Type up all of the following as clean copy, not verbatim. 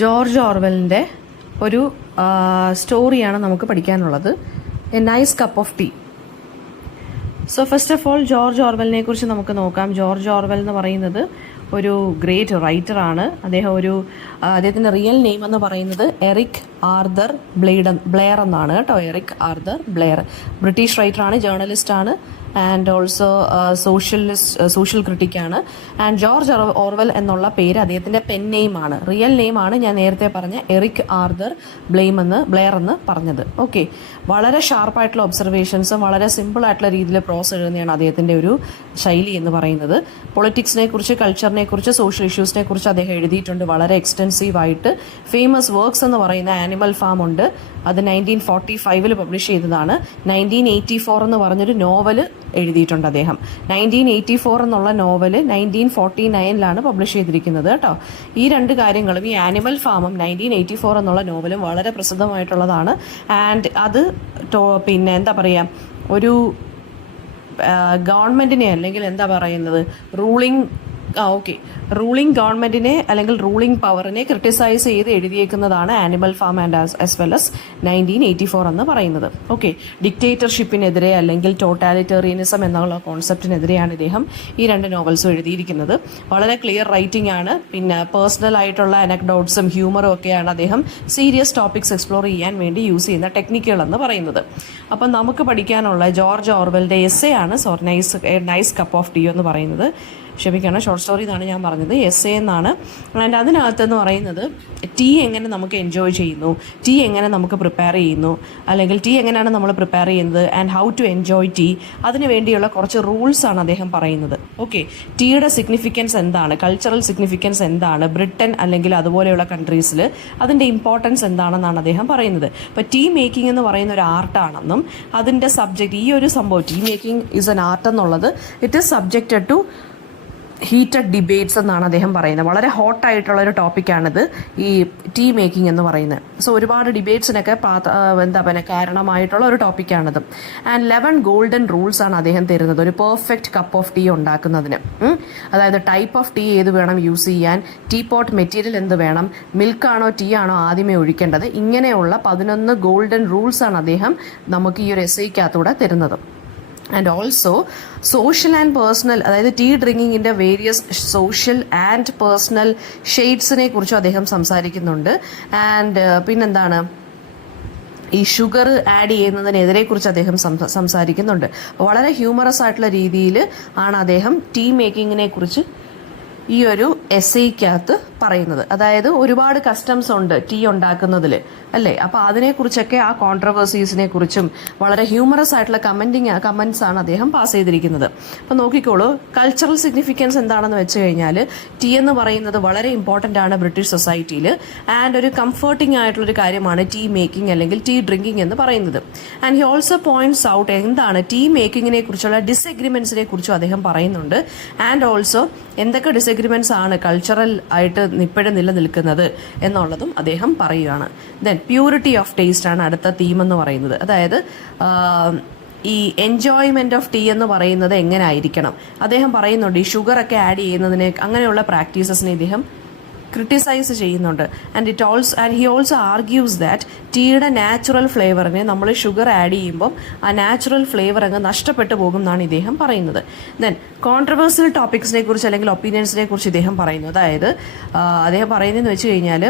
George ഓർവെലിൻ്റെ ഒരു സ്റ്റോറിയാണ് നമുക്ക് പഠിക്കാനുള്ളത്, a nice cup of tea. So first of all George ഓർവെലിനെ കുറിച്ച് നമുക്ക് നോക്കാം. ജോർജ് ഓർവെൽ എന്ന് പറയുന്നത് ഒരു ഗ്രേറ്റ് റൈറ്ററാണ്. അദ്ദേഹത്തിൻ്റെ റിയൽ നെയിം എന്ന് പറയുന്നത് എറിക് ആർതർ ബ്ലെയർ എന്നാണ് കേട്ടോ. എറിക് ആർതർ ബ്ലെയർ ബ്രിട്ടീഷ് റൈറ്ററാണ്, ജേർണലിസ്റ്റാണ്, ആൻഡ് ഓൾസോ സോഷ്യൽ ക്രിട്ടിക്കാണ്. ആൻഡ് ജോർജ് ഓർവെൽ എന്നുള്ള പേര് അദ്ദേഹത്തിൻ്റെ പെൻ നെയിമാണ്. റിയൽ നെയിമാണ് ഞാൻ നേരത്തെ പറഞ്ഞ എറിക് ആർതർ ബ്ലെയർ എന്ന് പറഞ്ഞത്. ഓക്കെ, വളരെ ഷാർപ്പായിട്ടുള്ള ഒബ്സർവേഷൻസും വളരെ സിമ്പിളായിട്ടുള്ള രീതിയിൽ പ്രോസ് എഴുതുന്നതാണ് അദ്ദേഹത്തിൻ്റെ ഒരു ശൈലി എന്ന് പറയുന്നത്. പൊളിറ്റിക്സിനെ കുറിച്ച്, കൾച്ചറിനെ കുറിച്ച്, സോഷ്യൽ ഇഷ്യൂസിനെ കുറിച്ച് അദ്ദേഹം എഴുതിയിട്ടുണ്ട് വളരെ എക്സ്റ്റെൻസീവായിട്ട്. ഫേമസ് വർക്ക്സ് എന്ന് പറയുന്ന ആനിമൽ ഫാം ഉണ്ട്, അത് 1945 പബ്ലിഷ് ചെയ്തതാണ്. 1984 എന്ന് പറഞ്ഞൊരു നോവൽ എഴുതിയിട്ടുണ്ട് അദ്ദേഹം. 1984 എന്നുള്ള നോവൽ 1949 പബ്ലിഷ് ചെയ്തിരിക്കുന്നത് കേട്ടോ. ഈ രണ്ട് കാര്യങ്ങളും, ഈ ആനിമൽ ഫാമും 1984 എന്നുള്ള നോവലും വളരെ പ്രസിദ്ധമായിട്ടുള്ളതാണ്. ആൻഡ് അത് പിന്നെ എന്താ പറയുക, ഒരു ഗവൺമെൻറ്റിനെ അല്ലെങ്കിൽ എന്താ പറയുന്നത് റൂളിംഗ് ഗവൺമെൻറ്റിനെ അല്ലെങ്കിൽ റൂളിംഗ് പവറിനെ ക്രിട്ടിസൈസ് ചെയ്ത് എഴുതിയേക്കുന്നതാണ് Animal Farm and as well as 1984 എന്ന് പറയുന്നത്. ഓക്കെ, ഡിക്റ്റേറ്റർഷിപ്പിനെതിരെ അല്ലെങ്കിൽ ടോട്ടാലിറ്റേറിയനിസം എന്നുള്ള കോൺസെപ്റ്റിനെതിരെയാണ് ഇദ്ദേഹം ഈ രണ്ട് നോവൽസും എഴുതിയിരിക്കുന്നത്. വളരെ ക്ലിയർ റൈറ്റിംഗ് ആണ്. പിന്നെ പേഴ്സണൽ ആയിട്ടുള്ള അനക്ഡോട്ട്സും ഹ്യൂമറും ഒക്കെയാണ് അദ്ദേഹം സീരിയസ് ടോപ്പിക്സ് എക്സ്പ്ലോർ ചെയ്യാൻ വേണ്ടി യൂസ് ചെയ്യുന്ന ടെക്നിക്കുകൾ എന്ന് പറയുന്നത്. അപ്പം നമുക്ക് പഠിക്കാനുള്ള ജോർജ് ഓർവെലിൻ്റെ എസ്സേ ആണ് നൈസ് കപ്പ് ഓഫ് ടീ എന്ന് പറയുന്നത്. ക്ഷമിക്കണം, ഷോർട്ട് സ്റ്റോറി എന്നാണ് ഞാൻ പറഞ്ഞത്, എസ്സേ എന്നാണ്. ആൻഡ് അതിനകത്തെന്ന് പറയുന്നത് ടീ എങ്ങനെ നമുക്ക് എൻജോയ് ചെയ്യുന്നു, ടീ എങ്ങനെ നമുക്ക് പ്രിപ്പയർ ചെയ്യുന്നു, അല്ലെങ്കിൽ ടീ എങ്ങനെയാണ് നമ്മൾ പ്രിപ്പയർ ചെയ്യുന്നത്, and how to enjoy tea, അതിന് വേണ്ടിയുള്ള കുറച്ച് റൂൾസാണ് അദ്ദേഹം പറയുന്നത്. ഓക്കെ, ടീയുടെ സിഗ്നിഫിക്കൻസ് എന്താണ്, കൾച്ചറൽ സിഗ്നിഫിക്കൻസ് എന്താണ്, ബ്രിട്ടൻ അല്ലെങ്കിൽ അതുപോലെയുള്ള കൺട്രീസിൽ അതിൻ്റെ ഇമ്പോർട്ടൻസ് എന്താണെന്നാണ് അദ്ദേഹം പറയുന്നത്. അപ്പോൾ ടീ മേക്കിംഗ് എന്ന് പറയുന്ന ഒരു ആർട്ടാണെന്നും അതിൻ്റെ സബ്ജക്റ്റ്, ഈ ഒരു സംഭവം tea making is an art എന്നുള്ളത് it is subjected to heated debates എന്നാണ് അദ്ദേഹം പറയുന്നത്. വളരെ ഹോട്ടായിട്ടുള്ള ഒരു ടോപ്പിക്കാണിത്, ഈ ടീ മേക്കിംഗ് എന്ന് പറയുന്നത്. സോ ഒരുപാട് ഡിബേറ്റ്സിനൊക്കെ കാരണമായിട്ടുള്ള ഒരു ടോപ്പിക്കാണിത്. ആൻഡ് 11 ഗോൾഡൻ റൂൾസ് ആണ് അദ്ദേഹം തരുന്നത് ഒരു പെർഫെക്റ്റ് കപ്പ് ഓഫ് ടീ ഉണ്ടാക്കുന്നതിന്. അതായത് ടൈപ്പ് ഓഫ് ടീ ഏത് വേണം യൂസ് ചെയ്യാൻ, ടീ പോട്ട് മെറ്റീരിയൽ എന്ത് വേണം, മിൽക്കാണോ ടീ ആണോ ആദ്യമേ ഒഴിക്കേണ്ടത്, ഇങ്ങനെയുള്ള 11 ഗോൾഡൻ റൂൾസ് ആണ് അദ്ദേഹം നമുക്ക് ഈ ഒരു എസ്സേക്കകത്തൂടെ തരുന്നത്. And also social and personal, അതായത് ടീ ഡ്രിങ്കിങ്ങിൻ്റെ വേരിയസ് സോഷ്യൽ ആൻഡ് പേഴ്സണൽ ഷെയ്ഡ്സിനെ കുറിച്ചും അദ്ദേഹം സംസാരിക്കുന്നുണ്ട്. ആൻഡ് പിന്നെന്താണ്, ഈ ഷുഗർ ആഡ് ചെയ്യുന്നതിനെതിരെ കുറിച്ച് അദ്ദേഹം സംസാരിക്കുന്നുണ്ട്. വളരെ ഹ്യൂമറസ് ആയിട്ടുള്ള രീതിയിൽ ആണ് അദ്ദേഹം ടീ മേക്കിങ്ങിനെ കുറിച്ച് ഈ ഒരു എസ്സേക്കകത്ത് പറയുന്നത്. അതായത് ഒരുപാട് കസ്റ്റംസ് ഉണ്ട് ടീ ഉണ്ടാക്കുന്നതിൽ, അല്ലേ? അപ്പോൾ അതിനെക്കുറിച്ചൊക്കെ, ആ കോൺട്രവേഴ്സീസിനെ കുറിച്ചും വളരെ ഹ്യൂമറസ് ആയിട്ടുള്ള കമൻസ് ആണ് അദ്ദേഹം പാസ് ചെയ്തിരിക്കുന്നത്. അപ്പോൾ നോക്കിക്കോളൂ, കൾച്ചറൽ സിഗ്നിഫിക്കൻസ് എന്താണെന്ന് വെച്ച് കഴിഞ്ഞാൽ ടീ എന്ന് പറയുന്നത് വളരെ ഇമ്പോർട്ടൻ്റ് ആണ് ബ്രിട്ടീഷ് സൊസൈറ്റിയിൽ. ആൻഡ് ഒരു കംഫർട്ടിംഗ് ആയിട്ടുള്ളൊരു കാര്യമാണ് ടീ മേക്കിംഗ് അല്ലെങ്കിൽ ടീ ഡ്രിങ്കിങ് എന്ന് പറയുന്നത്. And he also points out എന്താണ് ടീ മേക്കിങ്ങിനെ കുറിച്ചുള്ള ഡിസഗ്രിമെന്റ്സിനെ കുറിച്ചും അദ്ദേഹം പറയുന്നുണ്ട്. ആൻഡ് ഓൾസോ എന്തൊക്കെ ഡിസഗ്രിമെന്റ്സ് ആണ് കൾച്ചറൽ ആയിട്ട് ഇപ്പോഴും നിലനിൽക്കുന്നത് എന്നുള്ളതും അദ്ദേഹം പറയുകയാണ്. ദെൻ പ്യൂരിറ്റി ഓഫ് ടേസ്റ്റ് ആണ് അടുത്ത തീം എന്ന് പറയുന്നത്. അതായത് ഈ എൻജോയ്മെന്റ് ഓഫ് ടീ എന്ന് പറയുന്നത് എങ്ങനെ ആയിരിക്കണം അദ്ദേഹം പറയുന്നുണ്ട്. ഈ ഷുഗറൊക്കെ ആഡ് ചെയ്യുന്നതിനെ, അങ്ങനെയുള്ള പ്രാക്ടീസസിനെ ഇദ്ദേഹം ക്രിട്ടിസൈസ് ചെയ്യുന്നുണ്ട്. And he also argues that ടീയുടെ നാച്ചുറൽ ഫ്ലേവറിനെ നമ്മൾ ഷുഗർ ആഡ് ചെയ്യുമ്പം ആ നാച്ചുറൽ ഫ്ലേവർ അങ്ങ് നഷ്ടപ്പെട്ടു പോകും എന്നാണ് ഇദ്ദേഹം പറയുന്നത്. ദെൻ കോൺട്രവേഴ്സ്യൽ ടോപ്പിക്സിനെ കുറിച്ച് അല്ലെങ്കിൽ ഒപ്പീനിയൻസിനെ കുറിച്ച് ഇദ്ദേഹം പറയുന്നു. അതായത് അദ്ദേഹം പറയുന്നതെന്ന് വെച്ച് കഴിഞ്ഞാൽ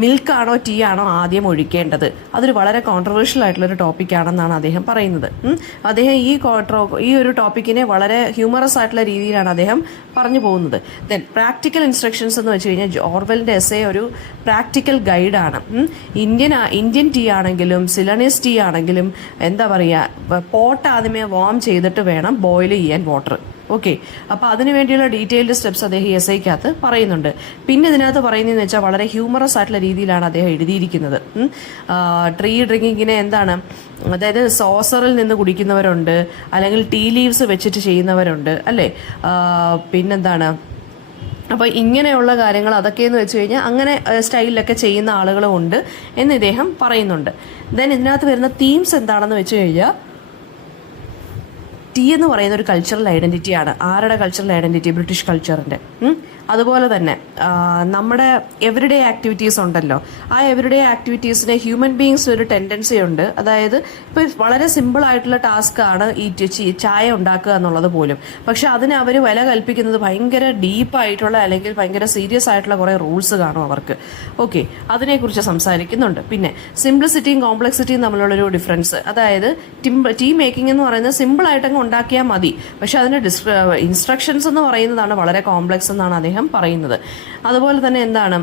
മിൽക്കാണോ ടീ ആണോ ആദ്യം ഒഴിക്കേണ്ടത്, അതൊരു വളരെ കോൺട്രവേഴ്ഷ്യൽ ആയിട്ടുള്ളൊരു ടോപ്പിക്കാണെന്നാണ് അദ്ദേഹം പറയുന്നത്. അദ്ദേഹം ഈ ഒരു ടോപ്പിക്കിനെ വളരെ ഹ്യൂമറസ് ആയിട്ടുള്ള രീതിയിലാണ് അദ്ദേഹം പറഞ്ഞു പോകുന്നത്. ദെൻ പ്രാക്ടിക്കൽ ഇൻസ്ട്രക്ഷൻസ് എന്ന് വെച്ച് കഴിഞ്ഞാൽ ഓർവെലിൻ്റെ എസ്സേ ഒരു പ്രാക്ടിക്കൽ ഗൈഡാണ്. ഇന്ത്യൻ ടീ ആണെങ്കിലും സിലണീസ് ടീ ആണെങ്കിലും എന്താ പറയുക, പോട്ട് ആദ്യമേ വാം ചെയ്തിട്ട് വേണം ബോയിൽ ചെയ്യാൻ വാട്ടർ. ഓക്കെ, അപ്പോൾ അതിന് വേണ്ടിയുള്ള ഡീറ്റെയിൽഡ് സ്റ്റെപ്സ് അദ്ദേഹം എസ്സേക്കകത്ത് പറയുന്നുണ്ട്. പിന്നെ ഇതിനകത്ത് പറയുന്നതെന്ന് വെച്ചാൽ വളരെ ഹ്യൂമറസ് ആയിട്ടുള്ള രീതിയിലാണ് അദ്ദേഹം എഴുതിയിരിക്കുന്നത്. ട്രീ ഡ്രിങ്കിങ്ങിനെ എന്താണ്, അതായത് സോസറിൽ നിന്ന് കുടിക്കുന്നവരുണ്ട്, അല്ലെങ്കിൽ ടീ ലീവ്സ് വെച്ചിട്ട് ചെയ്യുന്നവരുണ്ട്, അല്ലേ? പിന്നെന്താണ്, അപ്പോൾ ഇങ്ങനെയുള്ള കാര്യങ്ങൾ അതൊക്കെയെന്ന് വെച്ച് കഴിഞ്ഞാൽ അങ്ങനെ സ്റ്റൈലിലൊക്കെ ചെയ്യുന്ന ആളുകളും ഉണ്ട് എന്ന് ഇദ്ദേഹം പറയുന്നുണ്ട്. ദെൻ ഇതിനകത്ത് വരുന്ന തീംസ് എന്താണെന്ന് വെച്ച് കഴിഞ്ഞാൽ ടീ എന്ന് പറയുന്ന ഒരു കൾച്ചറൽ ഐഡൻറ്റിറ്റിയാണ്. ആരുടെ കൾച്ചറൽ ഐഡൻറ്റിറ്റി? ബ്രിട്ടീഷ് കൾച്ചറിൻ്റെ. അതുപോലെ തന്നെ നമ്മുടെ എവറിഡേ ആക്ടിവിറ്റീസ് ഉണ്ടല്ലോ, ആ എവറിഡേ ആക്ടിവിറ്റീസിന് ഹ്യൂമൻ ബീങ്സ് ഒരു ടെൻഡൻസി ഉണ്ട്. അതായത് ഇപ്പോൾ വളരെ സിമ്പിൾ ആയിട്ടുള്ള ടാസ്ക് ആണ് ഈ ചായ ഉണ്ടാക്കുക എന്നുള്ളത് പോലും. പക്ഷെ അതിന് അവർ വില കൽപ്പിക്കുന്നത് ഭയങ്കര ഡീപ്പായിട്ടുള്ള അല്ലെങ്കിൽ ഭയങ്കര സീരിയസ് ആയിട്ടുള്ള കുറേ റൂൾസ് കാണും അവർക്ക്. ഓക്കെ, അതിനെക്കുറിച്ച് സംസാരിക്കുന്നുണ്ട്. പിന്നെ സിംപ്ലിസിറ്റിയും കോംപ്ലക്സിറ്റിയും തമ്മിലുള്ളൊരു ഡിഫറൻസ്. അതായത് ടീ മേക്കിംഗ് എന്ന് പറയുന്നത് സിമ്പിളായിട്ടങ്ങ് ഉണ്ടാക്കിയാൽ മതി, പക്ഷെ അതിൻ്റെ ഇൻസ്ട്രക്ഷൻസ് എന്ന് പറയുന്നതാണ് വളരെ കോംപ്ലക്സ് എന്നാണ് അദ്ദേഹം പറയുന്നത്. അതുപോലെ തന്നെ എന്താണ്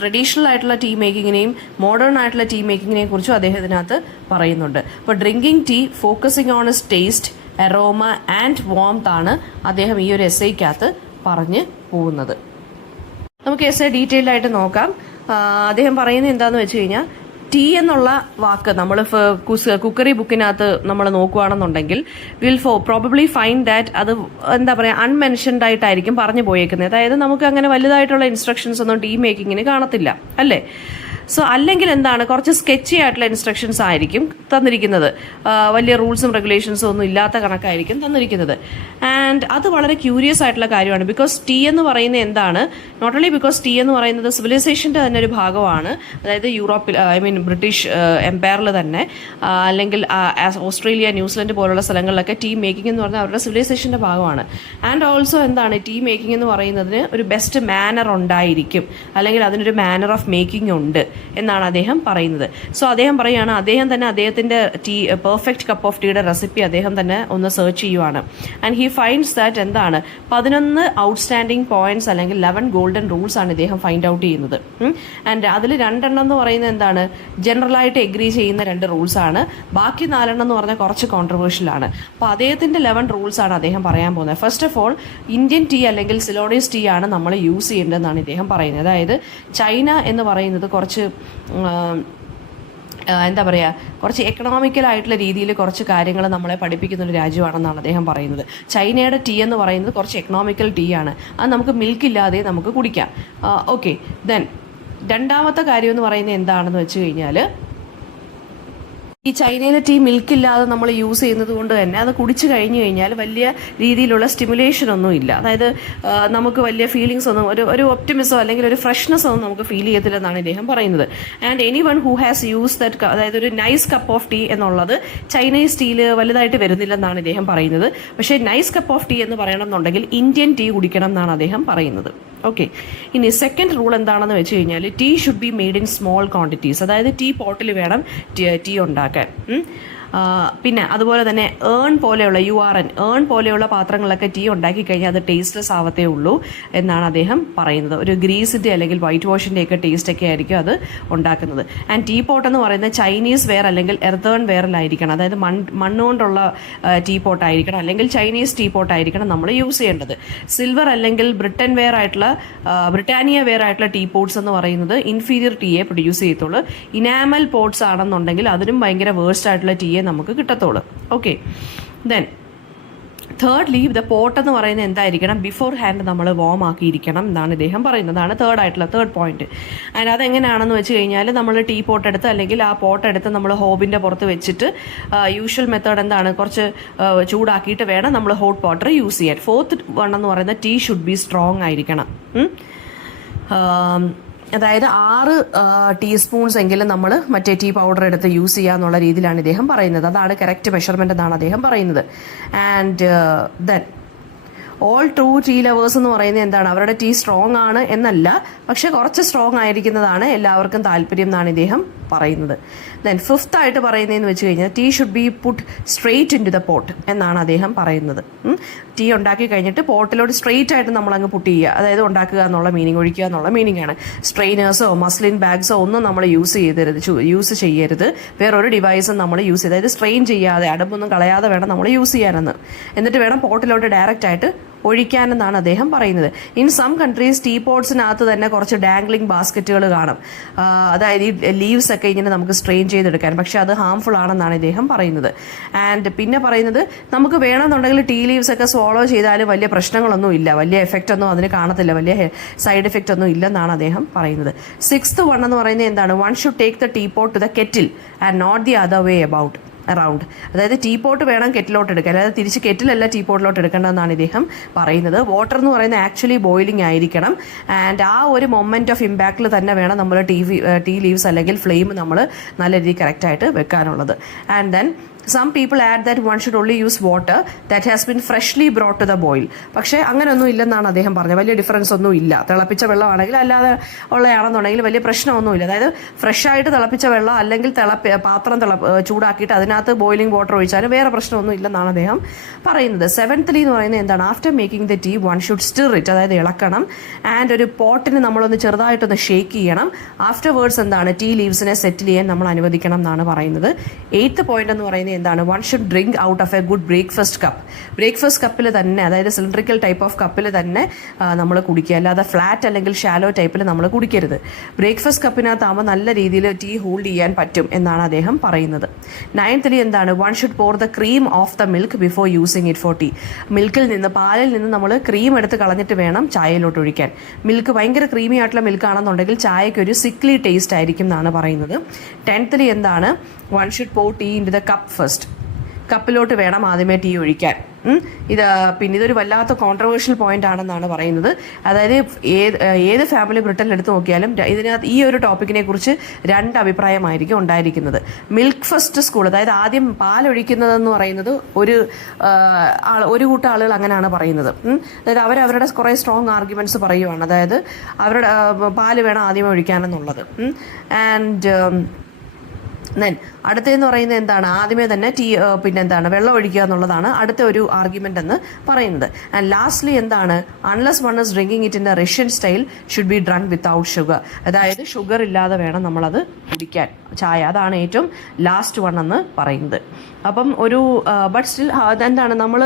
ട്രഡീഷണൽ ആയിട്ടുള്ള ടീ മേക്കിങ്ങിനെയും മോഡേൺ ആയിട്ടുള്ള ടീ മേക്കിങ്ങിനെയും കുറിച്ചും അദ്ദേഹം ഇതിനകത്ത് പറയുന്നുണ്ട്. അപ്പോൾ drinking tea focusing on its taste, aroma and warmth ആണ് അദ്ദേഹം ഈ ഒരു എസ്സേക്കകത്ത് പറഞ്ഞ് പോകുന്നത്. നമുക്ക് എസ്സേ ഡീറ്റെയിൽഡ് ആയിട്ട് നോക്കാം. അദ്ദേഹം പറയുന്നത് എന്താണെന്ന് വെച്ച് കഴിഞ്ഞാൽ, ടീ എന്നുള്ള വാക്ക് നമ്മൾ കുക്കറി ബുക്കിനകത്ത് നമ്മൾ നോക്കുകയാണെന്നുണ്ടെങ്കിൽ പ്രോബബ്ലി ഫൈൻഡ് ദാറ്റ് അത് എന്താ പറയുക അൺമെൻഷൻഡ് ആയിട്ടായിരിക്കും പറഞ്ഞു പോയേക്കുന്നത്. അതായത് നമുക്ക് അങ്ങനെ വലുതായിട്ടുള്ള ഇൻസ്ട്രക്ഷൻസ് ഒന്നും ടീ മേക്കിങ്ങിന് കാണത്തില്ല, അല്ലേ? സോ അല്ലെങ്കിൽ എന്താണ്, കുറച്ച് സ്കെച്ചി ആയിട്ടുള്ള ഇൻസ്ട്രക്ഷൻസ് ആയിരിക്കും തന്നിരിക്കുന്നത്. വലിയ റൂൾസും റെഗുലേഷൻസും ഒന്നും ഇല്ലാത്ത കണക്കായിരിക്കും തന്നിരിക്കുന്നത്. ആൻഡ് അത് വളരെ ക്യൂരിയസ് ആയിട്ടുള്ള കാര്യമാണ്. ബിക്കോസ് ടീ എന്ന് പറയുന്നത് എന്താണ്, നോട്ട് ഓൺലി ബിക്കോസ് ടീ എന്ന് പറയുന്നത് സിവിലൈസേഷൻ്റെ തന്നെ ഒരു ഭാഗമാണ്. അതായത് യൂറോപ്പിൽ ബ്രിട്ടീഷ് എംപയറിൽ തന്നെ അല്ലെങ്കിൽ ഓസ്ട്രേലിയ, ന്യൂസിലൻഡ് പോലുള്ള സ്ഥലങ്ങളിലൊക്കെ ടീ മേക്കിംഗ് എന്ന് പറഞ്ഞാൽ അവരുടെ സിവിലൈസേഷൻ്റെ ഭാഗമാണ്. ആൻഡ് ഓൾസോ എന്താണ്, ടീ മേക്കിംഗ് എന്ന് പറയുന്നതിന് ഒരു ബെസ്റ്റ് മാനർ ഉണ്ടായിരിക്കും, അല്ലെങ്കിൽ അതിനൊരു മാനർ ഓഫ് മേക്കിംഗ് ഉണ്ട് എന്നാണ് അദ്ദേഹം പറയുന്നത്. സോ അദ്ദേഹം പറയുകയാണ്, അദ്ദേഹം തന്നെ അദ്ദേഹത്തിൻ്റെ പെർഫെക്റ്റ് കപ്പ് ഓഫ് ടീയുടെ റെസിപ്പി അദ്ദേഹം തന്നെ ഒന്ന് സെർച്ച് ചെയ്യുവാണ്. ആൻഡ് ഹി ഫൈൻഡ്സ് ദാറ്റ് എന്താണ് 11 ഔട്ട്സ്റ്റാൻഡിങ് പോയിന്റ്സ് അല്ലെങ്കിൽ 11 ഗോൾഡൻ റൂൾസ് ആണ് ഇദ്ദേഹം ഫൈൻഡ് ഔട്ട് ചെയ്യുന്നത്. ആൻഡ് അതിൽ 2 എന്ന് പറയുന്നത് എന്താണ്, ജനറലായിട്ട് എഗ്രി ചെയ്യുന്ന 2 റൂൾസ് ആണ്. ബാക്കി 4 എന്ന് പറഞ്ഞാൽ കുറച്ച് കോൺട്രവേഴ്ഷ്യൽ ആണ്. അപ്പോൾ അദ്ദേഹത്തിൻ്റെ 11 റൂൾസ് ആണ് അദ്ദേഹം പറയാൻ പോകുന്നത്. First of all, Indian tea അല്ലെങ്കിൽ സിലോണീസ് ടീ ആണ് നമ്മൾ യൂസ് ചെയ്യേണ്ടതെന്നാണ് ഇദ്ദേഹം പറയുന്നത്. അതായത് ചൈന എന്ന് പറയുന്നത് കുറച്ച് എന്താ പറയുക, കുറച്ച് എക്കണോമിക്കലായിട്ടുള്ള രീതിയിൽ കുറച്ച് കാര്യങ്ങൾ നമ്മളെ പഠിപ്പിക്കുന്ന ഒരു രാജ്യമാണെന്നാണ് അദ്ദേഹം പറയുന്നത്. ചൈനയുടെ ടീ എന്ന് പറയുന്നത് കുറച്ച് എക്കണോമിക്കൽ ടീ ആണ്, അത് നമുക്ക് മിൽക്ക് ഇല്ലാതെ നമുക്ക് കുടിക്കാം. ഓക്കെ, ദെൻ രണ്ടാമത്തെ കാര്യം എന്ന് പറയുന്നത് എന്താണെന്ന് വെച്ച് കഴിഞ്ഞാൽ, ഈ ചൈനയിലെ ടീ മിൽക്ക് ഇല്ലാതെ നമ്മൾ യൂസ് ചെയ്യുന്നത് കൊണ്ട് തന്നെ അത് കുടിച്ചു കഴിഞ്ഞു കഴിഞ്ഞാൽ വലിയ രീതിയിലുള്ള സ്റ്റിമുലേഷൻ ഒന്നും ഇല്ല. അതായത് നമുക്ക് വലിയ ഫീലിങ്സ് ഒന്നും, ഒരു ഒപ്റ്റിമിസോ അല്ലെങ്കിൽ ഒരു ഫ്രഷ്നെസ് ഒന്നും നമുക്ക് ഫീൽ ചെയ്യത്തില്ലെന്നാണ് ഇദ്ദേഹം പറയുന്നത്. And any one who has use that, അതായത് ഒരു നൈസ് കപ്പ് ഓഫ് ടീ എന്നുള്ളത് ചൈനീസ് ടീയിൽ വലുതായിട്ട് വരുന്നില്ലെന്നാണ് ഇദ്ദേഹം പറയുന്നത്. പക്ഷേ നൈസ് കപ്പ് ഓഫ് ടീ എന്ന് പറയണമെന്നുണ്ടെങ്കിൽ ഇന്ത്യൻ ടീ കുടിക്കണം എന്നാണ് അദ്ദേഹം പറയുന്നത്. ഓക്കെ, ഇനി സെക്കൻഡ് റൂൾ എന്താണെന്ന് വെച്ച് കഴിഞ്ഞാൽ, tea should be made in small quantities. അതായത് ടീ പോട്ടിൽ വേണം ടീ ഉണ്ടാക്കാൻ. പിന്നെ അതുപോലെ തന്നെ ഏൺ പോലെയുള്ള ഏൺ പോലെയുള്ള പാത്രങ്ങളൊക്കെ ടീ ഉണ്ടാക്കി കഴിഞ്ഞാൽ അത് ടേസ്റ്റ്ലെസ് ആവത്തേ ഉള്ളൂ എന്നാണ് അദ്ദേഹം പറയുന്നത്. ഒരു ഗ്രീസിൻ്റെ അല്ലെങ്കിൽ വൈറ്റ് വാഷിൻ്റെ ഒക്കെ ടേസ്റ്റൊക്കെ ആയിരിക്കും അത് ഉണ്ടാക്കുന്നത്. ആൻഡ് ടീ പോട്ട് എന്ന് പറയുന്നത് ചൈനീസ് വെയർ അല്ലെങ്കിൽ എർത്തേൺ വെയറിലായിരിക്കണം. അതായത് മണ്ണുകൊണ്ടുള്ള ടീ പോട്ടായിരിക്കണം, അല്ലെങ്കിൽ ചൈനീസ് ടീ പോട്ടായിരിക്കണം നമ്മൾ യൂസ് ചെയ്യേണ്ടത്. സിൽവർ അല്ലെങ്കിൽ ബ്രിട്ടാനിയ വെയർ ആയിട്ടുള്ള ടീ പോട്ട്സ് എന്ന് പറയുന്നത് ഇൻഫീരിയർ ടീയെ പ്രൊഡ്യൂസ് ചെയ്യത്തുള്ളൂ. ഇനാമൽ പോട്ട്സ് ആണെന്നുണ്ടെങ്കിൽ അതിനും ഭയങ്കര വേഴ്സ്റ്റ് ആയിട്ടുള്ള ടീയെ നമുക്ക് കിട്ടത്തുള്ളൂ. Okay, then thirdly the pot എന്ന് പറയുന്നത് എന്തായിരിക്കണം, ബിഫോർ ഹാൻഡ് നമ്മൾ വാം ആക്കിയിരിക്കണം എന്നാണ് ഇദ്ദേഹം പറയുന്നത്. അതാണ് തേർഡ് പോയിന്റ്. ആൻഡ് അതെങ്ങനെയാണെന്ന് വെച്ച് കഴിഞ്ഞാൽ, നമ്മൾ ടീ പോട്ട് എടുത്ത് അല്ലെങ്കിൽ ആ പോട്ട് എടുത്ത് നമ്മൾ ഹോബിൻ്റെ പുറത്ത് വെച്ചിട്ട് യൂഷ്വൽ മെത്തേഡ് എന്താണ്, കുറച്ച് ചൂടാക്കിയിട്ട് വേണം നമ്മൾ ഹോട്ട് വാട്ടർ യൂസ് ചെയ്യാൻ. ഫോർത്ത് വൺ എന്ന് പറയുന്നത് ടീ ഷുഡ് ബി സ്ട്രോങ് ആയിരിക്കണം. അതായത് 6 ടീസ്പൂൺസ് എങ്കിലും നമ്മൾ മറ്റേ ടീ പൗഡർ എടുത്ത് യൂസ് ചെയ്യുക എന്നുള്ള രീതിയിലാണ് ഇദ്ദേഹം പറയുന്നത്. അതാണ് കറക്റ്റ് മെഷർമെൻ്റ് എന്നാണ് അദ്ദേഹം പറയുന്നത്. And then all true tea lovers എന്ന് പറയുന്നത് എന്താണ്, അവരുടെ ടീ സ്ട്രോങ് ആണ് എന്നല്ല, പക്ഷെ കുറച്ച് സ്ട്രോങ് ആയിരിക്കുന്നതാണ് എല്ലാവർക്കും താല്പര്യം എന്നാണ് ഇദ്ദേഹം പറയുന്നത്. ദെൻ ഫിഫ്ത്ത് ആയിട്ട് പറയുന്നതെന്ന് വെച്ച് കഴിഞ്ഞാൽ, tea should be put straight into the pot എന്നാണ് അദ്ദേഹം പറയുന്നത്. ടീ ഉണ്ടാക്കി കഴിഞ്ഞിട്ട് പോട്ടിലോട്ട് സ്ട്രെയിറ്റ് ആയിട്ട് നമ്മളങ്ങ് പുട്ട് ചെയ്യുക, അതായത് ഉണ്ടാക്കുക എന്നുള്ള മീനിങ്, ഒഴിക്കുക എന്നുള്ള മീനിങ് ആണ്. സ്ട്രെയിനേഴ്സോ മസ്ലിൻ ബാഗ്സോ ഒന്നും നമ്മൾ യൂസ് ചെയ്യരുത്. വേറൊരു ഡിവൈസും നമ്മൾ യൂസ് ചെയ്ത്, അതായത് സ്ട്രെയിൻ ചെയ്യാതെ അടമ്പൊന്നും കളയാതെ വേണം നമ്മൾ യൂസ് ചെയ്യാനെന്ന്. എന്നിട്ട് വേണം പോട്ടിലോട്ട് ഡയറക്റ്റ് ആയിട്ട് ഒഴിക്കാനെന്നാണ് അദ്ദേഹം പറയുന്നത്. ഇൻ സം കൺട്രീസ് ടീ പോട്ട്സിനകത്ത് തന്നെ കുറച്ച് ഡാംഗ്ലിംഗ് ബാസ്ക്കറ്റുകൾ കാണും, അതായത് ഈ ലീവ്സ് ഒക്കെ ഇങ്ങനെ നമുക്ക് സ്ട്രെയിൻ ചെയ്തെടുക്കാൻ. പക്ഷെ അത് ഹാംഫുൾ ആണെന്നാണ് ഇദ്ദേഹം പറയുന്നത്. ആൻഡ് പിന്നെ പറയുന്നത്, നമുക്ക് വേണമെന്നുണ്ടെങ്കിൽ ടീ ലീവ്സ് ഒക്കെ swallow ചെയ്താലും വലിയ പ്രശ്നങ്ങളൊന്നും ഇല്ല, വലിയ എഫക്റ്റ് ഒന്നും അതിന് കാണത്തില്ല, വലിയ സൈഡ് എഫക്റ്റ് ഒന്നും ഇല്ലെന്നാണ് അദ്ദേഹം പറയുന്നത്. 6th വൺ എന്ന് പറയുന്നത് എന്താണ്, one should take the tea pot to the kettle and not the other way about. Around. അതായത് ടീപോട്ട് വേണം കെറ്റിലോട്ട് എടുക്കാൻ, അതായത് തിരിച്ച് കെറ്റിലല്ല ടീപോട്ടിലോട്ട് എടുക്കേണ്ടതെന്നാണ് ഇദ്ദേഹം പറയുന്നത്. വാട്ടർ എന്ന് പറയുന്നത് ആക്ച്വലി ബോയിലിംഗ് ആയിരിക്കണം. ആൻഡ് ആ ഒരു മൊമെന്റ് ഓഫ് ഇമ്പാക്റ്റിൽ തന്നെ വേണം നമ്മൾ ടീ ലീവ്സ് അല്ലെങ്കിൽ ഫ്ലെയിം നമ്മൾ നല്ല രീതിയിൽ കറക്റ്റായിട്ട് വെക്കാനുള്ളത്. And then some people add that one should only use water that has been freshly brought to the boil. പക്ഷേ അങ്ങനെയൊന്നും ഇല്ലെന്നാണ് അദ്ദേഹം പറഞ്ഞത്. വലിയ ഡിഫറൻസ് ഒന്നും ഇല്ല. തിളപ്പിച്ച വെള്ളമാണെങ്കിൽ അല്ലാതെ ഉള്ളതാണെന്നുണ്ടെങ്കിൽ വലിയ പ്രശ്നമൊന്നുമില്ല. അതായത് ഫ്രഷ് ആയിട്ട് തിളപ്പിച്ച വെള്ളം അല്ലെങ്കിൽ പാത്രം ചൂടാക്കിയിട്ട് അതിനകത്ത് ബോയിലിംഗ് വാട്ടർ ഒഴിച്ചാലും വേറെ പ്രശ്നമൊന്നും ഇല്ലെന്നാണ് അദ്ദേഹം പറയുന്നത്. സെവൻത്ത്ലി എന്ന് പറയുന്നത് എന്താണ്, after making the tea one should stir it, അതായത് ഇളക്കണം. ആൻഡ് ഒരു പോട്ടിന് നമ്മളൊന്ന് ചെറുതായിട്ടൊന്ന് ഷേക്ക് ചെയ്യണം. ആഫ്റ്റർ വേർഡ്സ് എന്താണ്, ടീ ലീവ്സിനെ സെറ്റിൽ ചെയ്യാൻ നമ്മൾ അനുവദിക്കണം എന്നാണ് പറയുന്നത്. 8th പോയിന്റ് എന്ന് പറയുന്നത് എന്താണ്, one should drink out of A good breakfast cup. Breakfast കപ്പിൽ തന്നെ, അതായത് സിലിണ്ടറിക്കൽ ടൈപ്പ് ഓഫ് കപ്പിൽ തന്നെ നമ്മൾ കുടിക്കുക, അല്ലാതെ ഫ്ലാറ്റ് അല്ലെങ്കിൽ ഷാലോ ടൈപ്പിൽ നമ്മൾ കുടിക്കരുത്. ബ്രേക്ക്ഫാസ്റ്റ് കപ്പിനകത്താകുമ്പോൾ നല്ല രീതിയിൽ ടീ ഹോൾഡ് ചെയ്യാൻ പറ്റും എന്നാണ് അദ്ദേഹം പറയുന്നത്. 9th എന്താണ്, one should pour the cream of the milk before using it for tea. മിൽക്കിൽ നിന്ന്, പാലിൽ നിന്ന് നമ്മൾ ക്രീം എടുത്ത് കളഞ്ഞിട്ട് വേണം ചായയിലോട്ട് ഒഴിക്കാൻ. മിൽക്ക് ഭയങ്കര ക്രീമി ആയിട്ടുള്ള മിൽക്ക് ആണെന്നുണ്ടെങ്കിൽ ചായയ്ക്ക് ഒരു സിക്ലി ടേസ്റ്റ് ആയിരിക്കും എന്നാണ് പറയുന്നത്. 10th എന്താണ്, one should pour tea into the cup first. കപ്പിലോട്ട് വേണം ആദ്യമേ ടീ ഒഴിക്കാൻ. പിന്നെ ഇതൊരു വല്ലാത്ത കോൺട്രവേഴ്ഷ്യൽ പോയിന്റ് ആണെന്നാണ് പറയുന്നത്. അതായത് ഏത് ഫാമിലി ബ്രിട്ടനിൽ എടുത്ത് നോക്കിയാലും ഇതിനകത്ത് ഈ ഒരു ടോപ്പിക്കിനെ കുറിച്ച് 2 അഭിപ്രായമായിരിക്കും ഉണ്ടായിരിക്കുന്നത്. മിൽക്ക് ഫസ്റ്റ് സ്കൂൾ, അതായത് ആദ്യം പാലൊഴിക്കുന്നതെന്ന് പറയുന്നത് ഒരു കൂട്ടം ആളുകൾ അങ്ങനെയാണ് പറയുന്നത്. അതായത് അവരവരുടെ കുറേ സ്ട്രോങ് ആർഗ്യുമെന്റ്സ് പറയുവാണ്. അതായത് അവരുടെ പാല് വേണം ആദ്യമേ ഒഴിക്കാനെന്നുള്ളത്. ആൻഡ് ദെൻ അടുത്തതെന്ന് പറയുന്നത് എന്താണ്, ആദ്യമേ തന്നെ പിന്നെന്താണ് വെള്ളം ഒഴിക്കുക എന്നുള്ളതാണ് അടുത്ത ഒരു ആർഗ്യുമെന്റ് എന്ന് പറയുന്നത്. ആൻഡ് ലാസ്റ്റ്ലി എന്താണ്, unless one is drinking it in a Russian style should be drunk without sugar. അതായത് ഷുഗർ ഇല്ലാതെ വേണം നമ്മളത് കുടിക്കാൻ ചായ. അതാണ് ഏറ്റവും ലാസ്റ്റ് വൺ എന്ന് പറയുന്നത്. അപ്പം ഒരു ബട്ട് സ്റ്റിൽ എന്താണ്, നമ്മൾ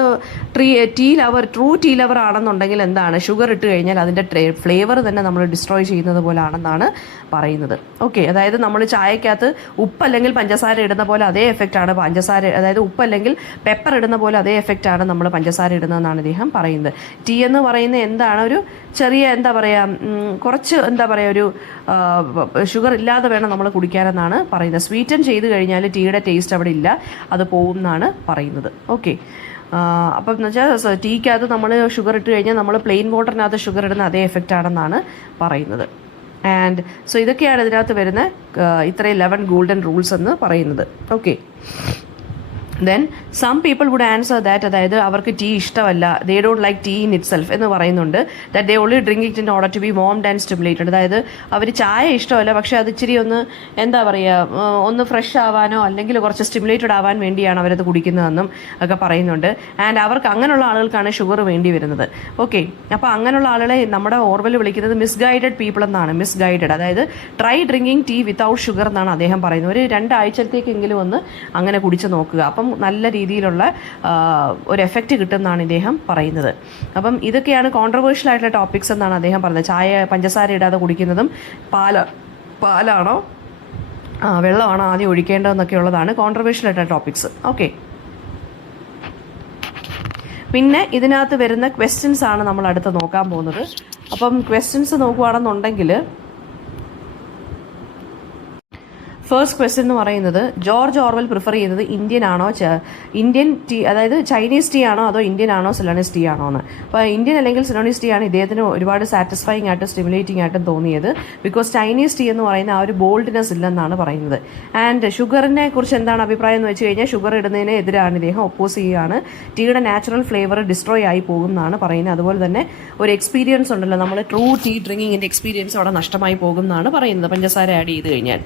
ട്രൂ ടീ ലവർ ആണെന്നുണ്ടെങ്കിൽ എന്താണ്, ഷുഗർ ഇട്ട് കഴിഞ്ഞാൽ അതിൻ്റെ ഫ്ലേവർ തന്നെ നമ്മൾ ഡിസ്ട്രോയ് ചെയ്യുന്നത് പോലെ ആണെന്നാണ് പറയുന്നത്. ഓക്കെ, അതായത് നമ്മൾ ചായക്കകത്ത് ഉപ്പ് അല്ലെങ്കിൽ പഞ്ചസാര ഇടുന്ന പോലെ അതേ എഫക്റ്റ് ആണ് അതായത് ഉപ്പ് അല്ലെങ്കിൽ പെപ്പർ ഇടുന്ന പോലെ അതേ എഫക്റ്റ് ആണ് നമ്മൾ പഞ്ചസാര ഇടുന്നതെന്നാണ് ഇദ്ദേഹം പറയുന്നത്. ടീ എന്ന് പറയുന്നത് എന്താണ്, ഒരു ചെറിയ കുറച്ച് ഒരു ഷുഗർ ഇല്ലാതെ വേണം നമ്മൾ കുടിക്കാനെന്നാണ് പറയുന്നത്. സ്വീറ്റൻ ചെയ്ത് കഴിഞ്ഞാൽ ടീയുടെ ടേസ്റ്റ് അവിടെ ഇല്ല, അത് പോകും എന്നാണ് പറയുന്നത്. ഓക്കെ, അപ്പം എന്ന് വെച്ചാൽ ടീക്കകത്ത് നമ്മൾ ഷുഗർ ഇട്ട് കഴിഞ്ഞാൽ നമ്മൾ പ്ലെയിൻ വാട്ടറിനകത്ത് ഷുഗർ ഇടുന്ന അതേ എഫക്റ്റ് ആണെന്നാണ് പറയുന്നത്. ആൻഡ് സോ ഇതൊക്കെയാണ് ഇതിനകത്ത് വരുന്ന ഇത്രയും 11 ഗോൾഡൻ റൂൾസ് എന്ന് പറയുന്നത്. Okay, then some people would answer that, അതായത് അവർക്ക് ടീ ഇഷ്ടമല്ല, they don't like tea in itself എന്ന് പറയുന്നുണ്ട്. That they only drink it in order to be warmed and stimulated. അതായത് അവർ ചായ ഇഷ്ടമല്ല, പക്ഷേ അത് ഇച്ചിരി ഒന്ന് ഫ്രഷ് ആവാനോ അല്ലെങ്കിൽ കുറച്ച് സ്റ്റിമുലേറ്റഡ് ആവാൻ വേണ്ടിയാണ് അവരത് കുടിക്കുന്നതെന്നും ഒക്കെ പറയുന്നുണ്ട്. ആൻഡ് അവർക്ക് അങ്ങനെയുള്ള ആളുകൾക്കാണ് ഷുഗർ വേണ്ടി വരുന്നത്. ഓക്കെ, അപ്പോൾ അങ്ങനെയുള്ള ആളുകളെ നമ്മുടെ ഓർവൽ വിളിക്കുന്നത് മിസ്ഗൈഡഡ് പീപ്പിൾ എന്നാണ്. മിസ്ഗൈഡഡ്, അതായത് try drinking tea without sugar എന്നാണ് അദ്ദേഹം പറയുന്നത്. ഒരു 2 ആഴ്ചത്തേക്കെങ്കിലും ഒന്ന് അങ്ങനെ കുടിച്ച് നോക്കുക, അപ്പം നല്ല രീതിയിലുള്ള ഒരു എഫക്റ്റ് കിട്ടുമെന്നാണ് ഇദ്ദേഹം പറയുന്നത്. അപ്പം ഇതൊക്കെയാണ് കോൺട്രവേഴ്ഷ്യൽ ആയിട്ടുള്ള ടോപ്പിക്സ് എന്നാണ് അദ്ദേഹം പറഞ്ഞത്. ചായ പഞ്ചസാര ഇടാതെ കുടിക്കുന്നതും പാലാണോ വെള്ളമാണോ ആദ്യം ഒഴിക്കേണ്ടതെന്നൊക്കെ ഉള്ളതാണ് കോൺട്രവേഴ്ഷ്യൽ ആയിട്ടുള്ള ടോപ്പിക്സ്. ഓക്കെ, പിന്നെ ഇതിനകത്ത് വരുന്ന ക്വസ്റ്റ്യൻസ് ആണ് നമ്മൾ അടുത്ത് നോക്കാൻ പോകുന്നത്. അപ്പം ക്വസ്റ്റ്യൻസ് നോക്കുകയാണെന്നുണ്ടെങ്കിൽ ഫസ്റ്റ് ക്വസ്റ്റ്യൻ എന്ന് പറയുന്നത്, ജോർജ് ഓർവെൽ പ്രിഫർ ചെയ്യുന്നത് ഇന്ത്യൻ ടീ, അതായത് ചൈനീസ് ടീ ആണോ അതോ ഇന്ത്യൻ ആണോ സിലോണിസ് ടീ ആണോ എന്ന്. അപ്പോൾ ഇന്ത്യൻ അല്ലെങ്കിൽ സിലോണിസ് ടീ ആണ് ഇദ്ദേഹത്തിന് ഒരുപാട് സാറ്റിസ്ഫൈങ് ആയിട്ടും സ്റ്റിമുലേറ്റിംഗ് ആയിട്ടും തോന്നിയത്. ബിക്കോസ് ചൈനീസ് ടീ എന്ന് പറയുന്ന ആ ഒരു ബോൾഡ്നെസ് ഇല്ലെന്നാണ് പറയുന്നത്. ആൻഡ് ഷുഗറിനെ കുറിച്ച് എന്താണ് അഭിപ്രായം എന്ന് വെച്ച് കഴിഞ്ഞാൽ, ഷുഗർ ഇടുന്നതിന് എതിരാണ് ഇദ്ദേഹം, ഒപ്പോസ് ചെയ്യുകയാണ്. ടീയുടെ നാച്ചുറൽ ഫ്ലേവർ ഡിസ്ട്രോയ് ആയി പോകും എന്നാണ് പറയുന്നത്. അതുപോലെ തന്നെ ഒരു എക്സ്പീരിയൻസ് ഉണ്ടല്ലോ, നമ്മൾ ട്രൂ ടീ ഡ്രിങ്കിങ്ങിൻ്റെ എക്സ്പീരിയൻസ് അവിടെ നഷ്ടമായി പോകും എന്നാണ് പറയുന്നത് പഞ്ചസാര ആഡ് ചെയ്ത് കഴിഞ്ഞാൽ.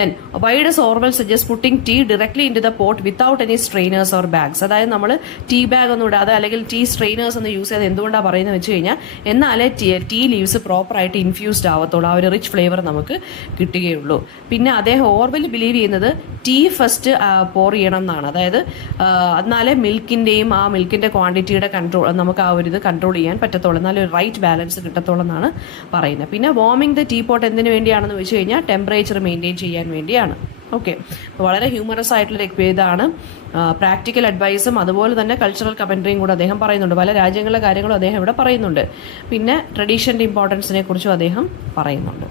Then why does Orwell suggest putting tea directly into the pot without any strainers or bags? അതായത് നമ്മൾ ടീ ബാഗ് ഒന്നും ഇടാതെ അല്ലെങ്കിൽ ടീ സ്ട്രെയിനേഴ്സ് ഒന്നും യൂസ് ചെയ്ത് എന്തുകൊണ്ടാണ് പറയുന്നത് വെച്ച് കഴിഞ്ഞാൽ, എന്നാലേ ടീ ലീവ്സ് പ്രോപ്പറായിട്ട് ഇൻഫ്യൂസ്ഡ് ആവത്തുള്ളൂ, ആ ഒരു റിച്ച് ഫ്ലേവർ നമുക്ക് കിട്ടുകയുള്ളൂ. പിന്നെ അദ്ദേഹം ഓർവെൽ ബിലീവ് ചെയ്യുന്നത് ടീ ഫസ്റ്റ് പോർ ചെയ്യണം എന്നാണ്. അതായത് എന്നാലേ മിൽക്കിൻ്റെ ക്വാണ്ടിറ്റിയുടെ കൺട്രോൾ നമുക്ക് ആ ഒരു ഇത് കൺട്രോൾ ചെയ്യാൻ പറ്റത്തുള്ളൂ, എന്നാലും റൈറ്റ് ബാലൻസ് കിട്ടത്തുള്ളൂ എന്നാണ് പറയുന്നത്. പിന്നെ വാർമിംഗ് ദ ടീ പോട്ട് എന്തിനു വേണ്ടിയാണെന്ന് വെച്ച് കഴിഞ്ഞാൽ ടെമ്പറേച്ചർ മെയിൻറ്റെയിൻ ചെയ്യാൻ വേണ്ടിയാണ്. ഓക്കെ, വളരെ ഹ്യൂമറസ് ആയിട്ടുള്ള ഇതാണ്. പ്രാക്ടിക്കൽ അഡ്വൈസും അതുപോലെ തന്നെ കൾച്ചറൽ കമൻട്രിയും കൂടെ അദ്ദേഹം പറയുന്നുണ്ട്. പല രാജ്യങ്ങളിലെ കാര്യങ്ങളും അദ്ദേഹം ഇവിടെ പറയുന്നുണ്ട്. പിന്നെ ട്രഡീഷൻ്റെ ഇമ്പോർട്ടൻസിനെ കുറിച്ചും അദ്ദേഹം പറയുന്നുണ്ട്.